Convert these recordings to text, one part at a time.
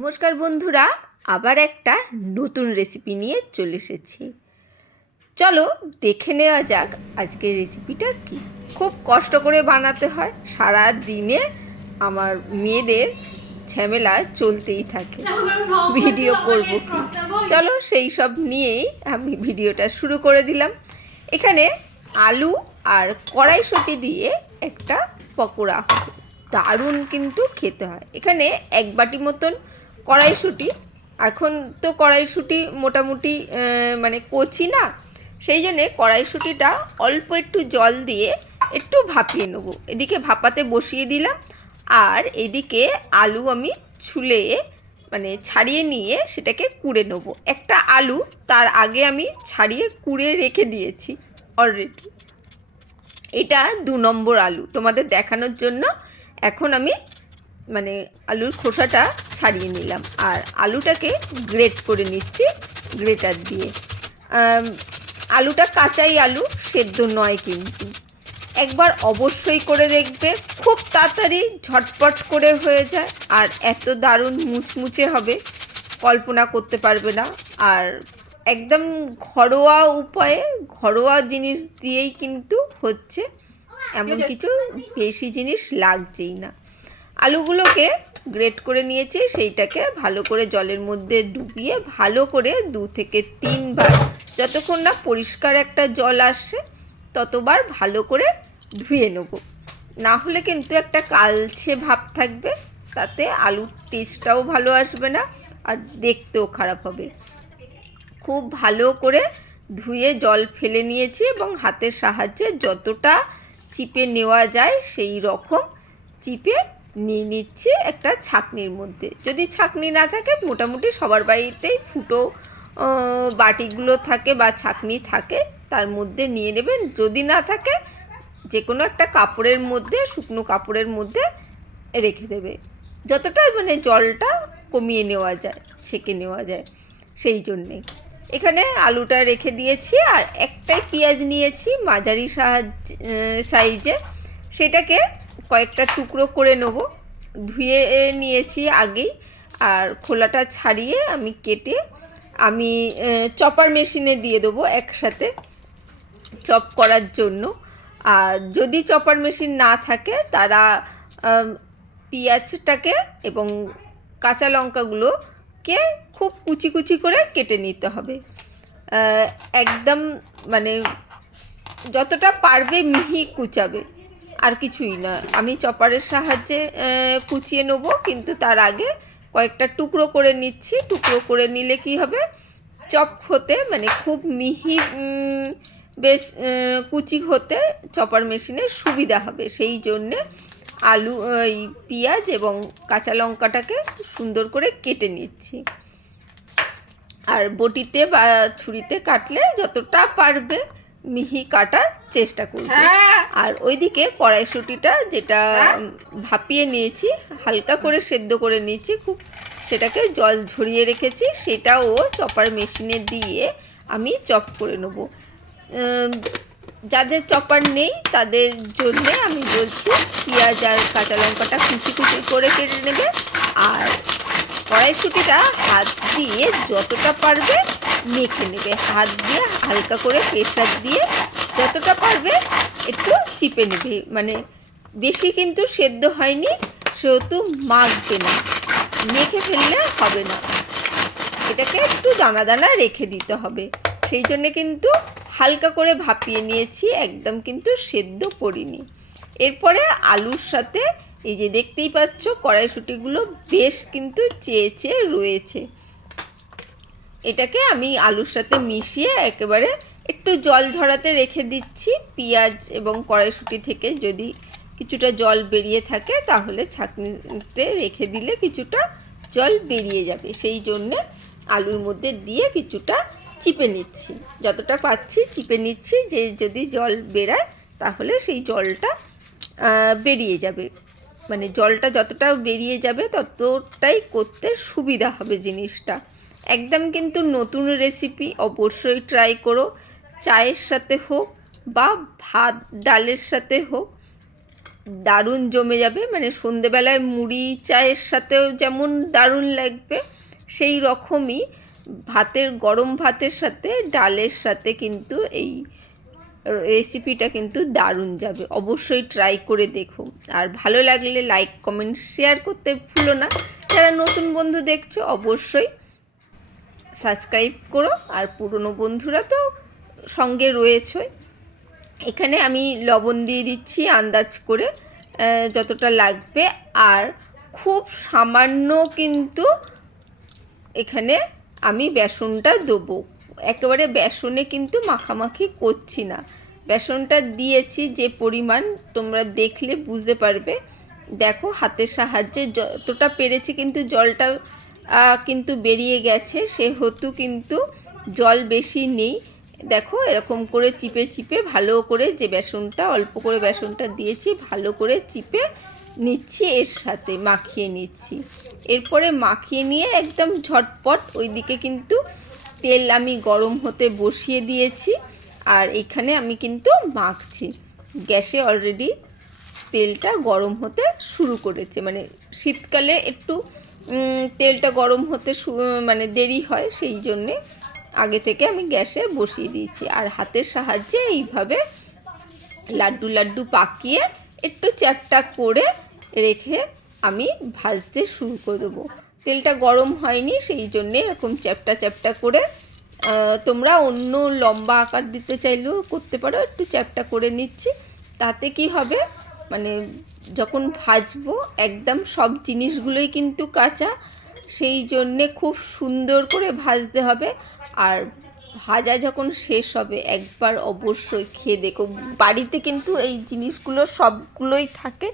নমস্কার বন্ধুরা, আবার একটা নতুন রেসিপি নিয়ে চলে এসেছি। চলো দেখে নেওয়া যাক আজকের রেসিপিটা কি। খুব কষ্ট করে বানাতে হয়, সারা দিনে আমার মেয়েদের ঝামেলা চলতেই থাকে, ভিডিও করব কি। চলো সেই সব নিয়েই আমি ভিডিওটা শুরু করে দিলাম। এখানে আলু আর কড়াইশুঁটি দিয়ে একটা পকোড়া হবে, দারুণ কিন্তু খেতে হয়। এখানে এক বাটি মতন কড়াইশুঁটি, এখন তো কড়াইশুঁটি মোটামুটি মানে কচি না, সেই জন্যে কড়াইশুঁটিটা অল্প একটু জল দিয়ে একটু ভাপিয়ে নেব। এদিকে ভাপাতে বসিয়ে দিলাম, আর এদিকে আলু আমি ছুলে মানে ছাড়িয়ে নিয়ে সেটাকে কুড়ে নেব। একটা আলু তার আগে আমি ছাড়িয়ে কুড়ে রেখে দিয়েছি অলরেডি। এটা 2 নম্বর আলু, তোমাদের দেখানোর জন্য এখন আমি মানে আলুর খোসাটা ছাড়িয়ে নিলাম, আর আলুটাকে গ্রেট করে নিচ্ছি গ্রেটার দিয়ে। আলুটা কাঁচাই আলু, সেদ্ধ নয় কিন্তু। একবার অবশ্যই করে দেখবে, খুব তাড়াতাড়ি ঝটপট করে হয়ে যায়, আর এত দারুণ মুচমুচে হবে কল্পনা করতে পারবে না। আর একদম ঘরোয়া উপায়ে, ঘরোয়া জিনিস দিয়েই কিন্তু হচ্ছে, এমন কিছু বেশি জিনিস লাগছেই না। আলুগুলোকে গ্রেট করে নিয়েছি, সেইটাকে ভালো করে জলের মধ্যে ডুবিয়ে ভালো করে 2 থেকে 3 বার, যতক্ষণ না পরিষ্কার একটা জল আসে ততবার ভালো করে ধুয়ে নেব। না হলে কিন্তু একটা কালচে ভাব থাকবে, তাতে আলুর টেস্টটাও ভালো আসবে না, আর দেখতেও খারাপ হবে। খুব ভালো করে ধুয়ে জল ফেলে নিয়েছি এবং হাতের সাহায্যে যতটা চিপে নেওয়া যায় সেই রকম চিপে নিয়ে নিচ্ছি একটা ছাঁকনির মধ্যে। যদি ছাঁকনি না থাকে, মোটামুটি সবার বাড়িতেই ফুটো বাটিগুলো থাকে বা ছাঁকনি থাকে, তার মধ্যে নিয়ে নেবেন। যদি না থাকে, যে কোনো একটা কাপড়ের মধ্যে, শুকনো কাপড়ের মধ্যে রেখে দেবে, যতটা মানে জলটা কমিয়ে নেওয়া যায়, ছেঁকে নেওয়া যায়। সেই জন্যে এখানে আলুটা রেখে দিয়েছি, আর একটাই পেঁয়াজ নিয়েছি মাঝারি সাইজে, সেটাকে কয়েকটা টুকরো করে নেব। ধুয়ে নিয়েছি আগেই, আর খোলাটা ছাড়িয়ে আমি কেটে আমি চপার মেশিনে দিয়ে দেবো একসাথে চপ করার জন্য। আর যদি চপার মেশিন না থাকে, তারা পেঁয়াজটাকে এবং কাঁচা লঙ্কাগুলোকে খুব কুচি কুচি করে কেটে নিতে হবে, একদম মানে যতটা পারবে মিহি কুচাবে, আর কিছুই না। আমি চপারের সাহায্যে কুচিয়ে নেব, কিন্তু তার আগে কয়েকটা টুকরো করে নিচ্ছি। টুকরো করে নিলে কি হবে, চপ হতে মানে খুব মিহি বেশ কুচি হতে চপার মেশিনে সুবিধা হবে। সেই জন্যে আলু, এই পেঁয়াজ এবং কাঁচা লঙ্কাটাকে সুন্দর করে কেটে নিচ্ছি। আর বটিতে বা ছুরিতে কাটলে যতটা পারবে মিহি কাটার চেষ্টা করবে। আর ওইদিকে কড়াইশুঁটিটা যেটা ভাপিয়ে নিয়েছি, হালকা করে সেদ্ধ করে নিয়েছি খুব, সেটাকে জল ঝরিয়ে রেখেছি, সেটাও চপার মেশিনে দিয়ে আমি চপ করে নেব। যাদের চপার নেই তাদের জন্যে আমি বলছি, পেঁয়াজ আর কাঁচা লঙ্কাটা কুচি কুচি করে কেটে নেবে, আর কড়াইশুঁটিটা হাত দিয়ে যতটা পারবে মেখে নেবে। হাত দিয়ে হালকা করে প্রেসার দিয়ে যতটা পারবে একটু চিপে নেবে, মানে বেশি কিন্তু সেদ্ধ হয়নি সেহেতু মাখবে না, মেখে ফেললে হবে না। এটাকে একটু দানা দানা রেখে দিতে হবে, সেই জন্যে কিন্তু হালকা করে ভাপিয়ে নিয়েছি, একদম কিন্তু সেদ্ধ করিনি। এরপরে আলুর সাথে এই যে দেখতেই পাচ্ছ কড়াইশুঁটিগুলো বেশ কিন্তু চেয়ে রয়েছে, এটাকে আমি আলুর সাথে মিশিয়ে একেবারে একটু জল ঝরাতে রেখে দিচ্ছি। পেঁয়াজ এবং কড়াইশুঁটি থেকে যদি কিছুটা জল বেরিয়ে থাকে, তাহলে ছাঁকনিতে রেখে দিলে কিছুটা জল বেরিয়ে যাবে। সেই জন্যে আলুর মধ্যে দিয়ে কিছুটা চিপে নিচ্ছি, যতটা পাচ্ছি চিপে নিচ্ছি, যে যদি জল বেরায় তাহলে সেই জলটা বেরিয়ে যাবে, মানে জলটা যতটা বেরিয়ে যাবে ততটাই করতে সুবিধা হবে জিনিসটা। একদম কিন্তু নতুন রেসিপি, অবশ্যই ট্রাই করো। চায়ের সাথে হোক বা ভাত ডালের সাথে হোক, দারুণ জমে যাবে, মানে সন্ধেবেলায় মুড়ি চায়ের সাথেও যেমন দারুণ লাগবে, সেই রকমই গরম ভাতের সাথে ডালের সাথে কিন্তু এই রেসিপিটা কিন্তু দারুণ যাবে। অবশ্যই ট্রাই করে দেখো, আর ভালো লাগলে লাইক কমেন্ট শেয়ার করতে ভুলো না। যারা নতুন বন্ধু দেখছো অবশ্যই সাবস্ক্রাইব করো, আর পুরনো বন্ধুরা তো সঙ্গে রয়েছই। এখানে আমি লবণ দিয়ে দিচ্ছি আন্দাজ করে যতটা লাগবে, আর খুব সামান্য কিন্তু এখানে আমি বেসনটা দেবো। একেবারে বেসনে কিন্তু মাখামাখি করছি না, বেসনটা দিয়েছি যে পরিমাণ তোমরা দেখলে বুঝতে পারবে। দেখো হাতের সাহায্যে যতটা পেরেছি, কিন্তু জলটা কিন্তু বেরিয়ে গেছে, সেহেতু কিন্তু জল বেশি নেই। দেখো এরকম করে চিপে চিপে ভালো করে, যে বেসনটা অল্প করে বেসনটা দিয়েছি, ভালো করে চিপে নিচ্ছি, এর সাথে মাখিয়ে নিচ্ছি। এরপরে মাখিয়ে নিয়ে একদম ঝটপট ওইদিকে কিন্তু তেল আমি গরম হতে বসিয়ে দিয়েছি, আর এখানে আমি কিন্তু মাখছি। গ্যাসে অলরেডি তেলটা গরম হতে শুরু করেছে, মানে শীতকালে একটু তেলটা গরম হতে মানে দেরি হয়, সেই জন্যে আগে থেকে আমি গ্যাসে বসিয়ে দিয়েছি। আর হাতের সাহায্যে এইভাবে লাড্ডু লাড্ডু পাকিয়ে একটু চ্যাপটা করে রেখে আমি ভাজতে শুরু করে দেবো। তেলটা গরম হয়নি, সেই জন্যে এরকম চ্যাপটা চ্যাপটা করে, তোমরা অন্য লম্বা আকার দিতে চাইলেও করতে পারো, একটু চ্যাপটা করে নিচ্ছি। তাতে কি হবে, মানে যখন ভাজবো একদম সব জিনিসগুলোই কিন্তু কাঁচা, সেই জন্যে খুব সুন্দর করে ভাজতে হবে। আর ভাজা যখন শেষ হবে একবার অবশ্যই খেয়ে দেখো। বাড়িতে কিন্তু এই জিনিসগুলো সবগুলোই থাকে,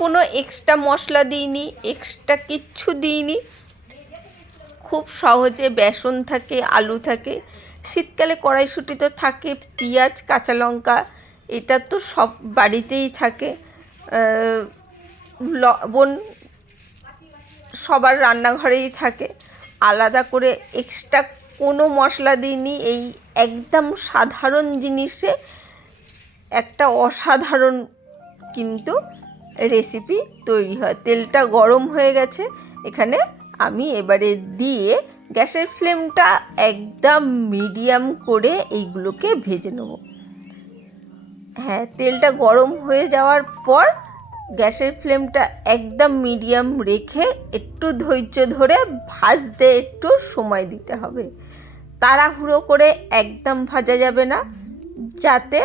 কোনো এক্সট্রা মশলা দিইনি, এক্সট্রা কিচ্ছু দিইনি। খুব সহজে বেসন থাকে, আলু থাকে, শীতকালে কড়াইশুঁটি তো থাকে, পেঁয়াজ কাঁচা লঙ্কা এটা তো সব বাড়িতেই থাকে, লবণ সবার রান্নাঘরেই থাকে। আলাদা করে এক্সট্রা কোনো মশলা দিইনি, এই একদম সাধারণ জিনিসে একটা অসাধারণ কিন্তু রেসিপি তৈরি হয়। তেলটা গরম হয়ে গেছে, এখানে আমি এবারে দিয়ে গ্যাসের ফ্লেমটা একদম মিডিয়াম করে এইগুলোকে ভেজে নেব। হ্যাঁ, তেলটা গরম হয়ে যাওয়ার পর গ্যাসের ফ্লেমটা একদম মিডিয়াম রেখে একটু ধৈর্য ধরে ভাজতে একটু সময় দিতে হবে। তাড়াহুড়ো করে একদম ভাজা যাবে না, যাতে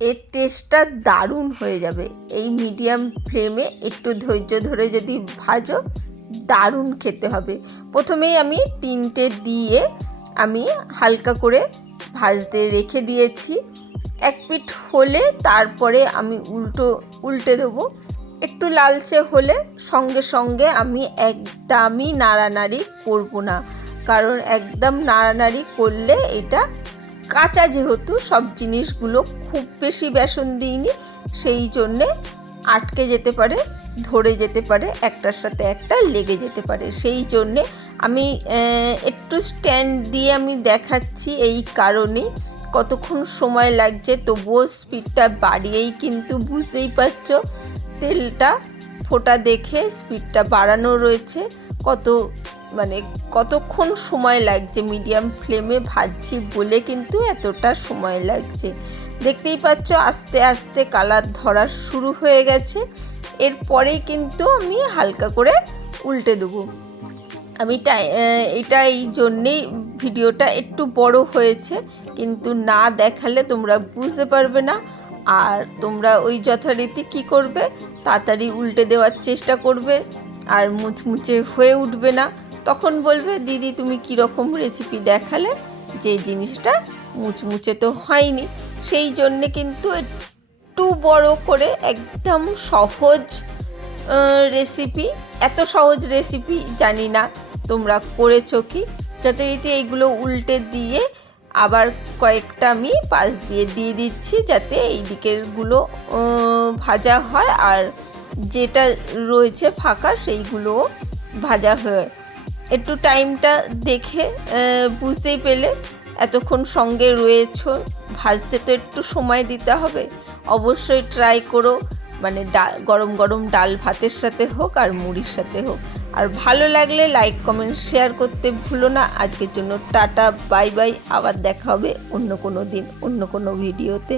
এর টেস্টটা দারুণ হয়ে যাবে। এই মিডিয়াম ফ্লেমে একটু ধৈর্য ধরে যদি ভাজো, দারুণ খেতে হবে। প্রথমেই আমি 3টে দিয়ে আমি হালকা করে ভাজতে রেখে দিয়েছি। এক পিঠ হলে তারপরে আমি উল্টে দেবো। একটু লালচে হলে সঙ্গে সঙ্গে আমি একদমই নাড়ানাড়ি করব না, কারণ একদম নাড়ানাড়ি করলে এটা কাঁচা, যেহেতু সব জিনিসগুলো খুব বেশি বেসন দিইনি, সেই জন্যে আটকে যেতে পারে, ধরে যেতে পারে, একটার সাথে একটা লেগে যেতে পারে। সেই জন্যে আমি একটু স্ট্যান্ড দিয়ে আমি দেখাচ্ছি, এই কারণে কতক্ষণ সময় লাগছে, তবুও স্পিডটা বাড়িয়েই কিন্তু বুঝতেই পারছো, তেলটা ফোটা দেখে স্পিডটা বাড়ানো রয়েছে। কতক্ষণ সময় লাগছে, মিডিয়াম ফ্লেমে ভাজছি বলে কিন্তু এতটা সময় লাগছে। দেখতেই পাচ্ছ আস্তে আস্তে কালার ধরা শুরু হয়ে গেছে। এরপরেই কিন্তু আমি হালকা করে উল্টে দেবো। আমি এটা এই জন্যেই ভিডিওটা একটু বড় হয়েছে, কিন্তু না দেখালে তোমরা বুঝতে পারবে না। আর তোমরা ওই যথারীতি কী করবে, তাড়াতাড়ি উল্টে দেওয়ার চেষ্টা করবে, আর মুচমুচে হয়ে উঠবে না। তখন বলবে, দিদি তুমি কীরকম রেসিপি দেখালে, যে জিনিসটা মুচমুচে তো হয়নি। সেই জন্যে কিন্তু একটু বড় করে একদম সহজ রেসিপি, এত সহজ রেসিপি জানি না তোমরা করেছো কি। যথারীতি এইগুলো উল্টে দিয়ে আবার কয়েকটা আমি পাশ দিয়ে দিচ্ছি, যাতে এই দিকেরগুলো ভাজা হয়, আর যেটা রয়েছে ফাঁকা সেইগুলোও ভাজা হয়। একটু টাইমটা দেখে বুঝতেই পেলে এতক্ষণ সঙ্গে রয়েছো, ভাজতে তো একটু সময় দিতে হবে। অবশ্যই ট্রাই করো, মানে গরম গরম ডাল ভাতের সাথে হোক আর মুড়ির সাথে হোক। আর ভালো লাগলে লাইক কমেন্ট শেয়ার করতে ভুলো না। আজকের জন্য টাটা, বাই বাই। আবার দেখা হবে অন্য কোনো দিন অন্য কোনো ভিডিওতে।